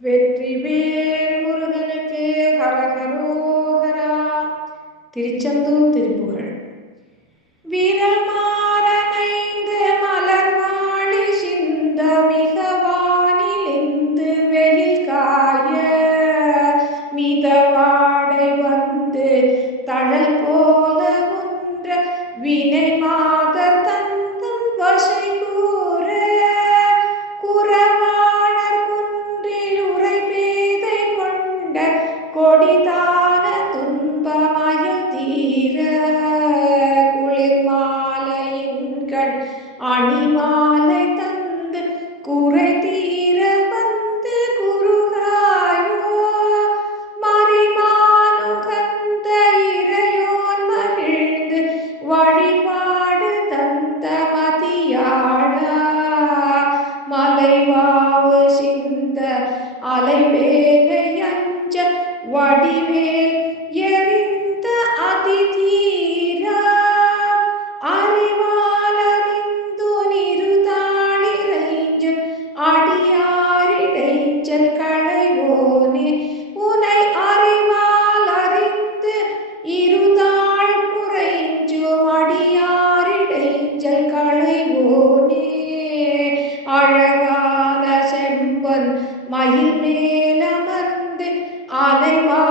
வெற்றிவேல் முருகனுக்கு ஹரஹரோஹரா. திருச்செந்தூர் திருப்புகழ். வீரல் மாறனைந்து மலர்வாழி சிந்த மிக வானிலிந்து வெயில் காய மிதவாடை வந்து தழல் போல ஒன்ற வினை மாதர் தந்தம் வசை கூற குறவாணர் குன்றில் உரை பேதை கொண்ட கொடிதான துன்பமயல் தீர குளிர்மாலையின்கண் அணிமாலை தந்து குறை தீர வந்து குருகாயோ மறிமானுகந்த இறையோன் மகிழ்ந்து வழிபாடு தந்த மதியாடா மலைவாவு சிந்த அலைவேலை அஞ்ச வடிவேல் எரிந்த அதிதீரா அறிவாலறிந்து நிருதாளிரைஞ்சு அடியாரிடைஞ்சல் களைவோனே உனை அறிவால் அறிந்து இருதாள் குறைஞ்சு அடியாரிடைஞ்சல் களைவோனே அழகான செம்பன் மயில் மேலமர்ந்து அலைவா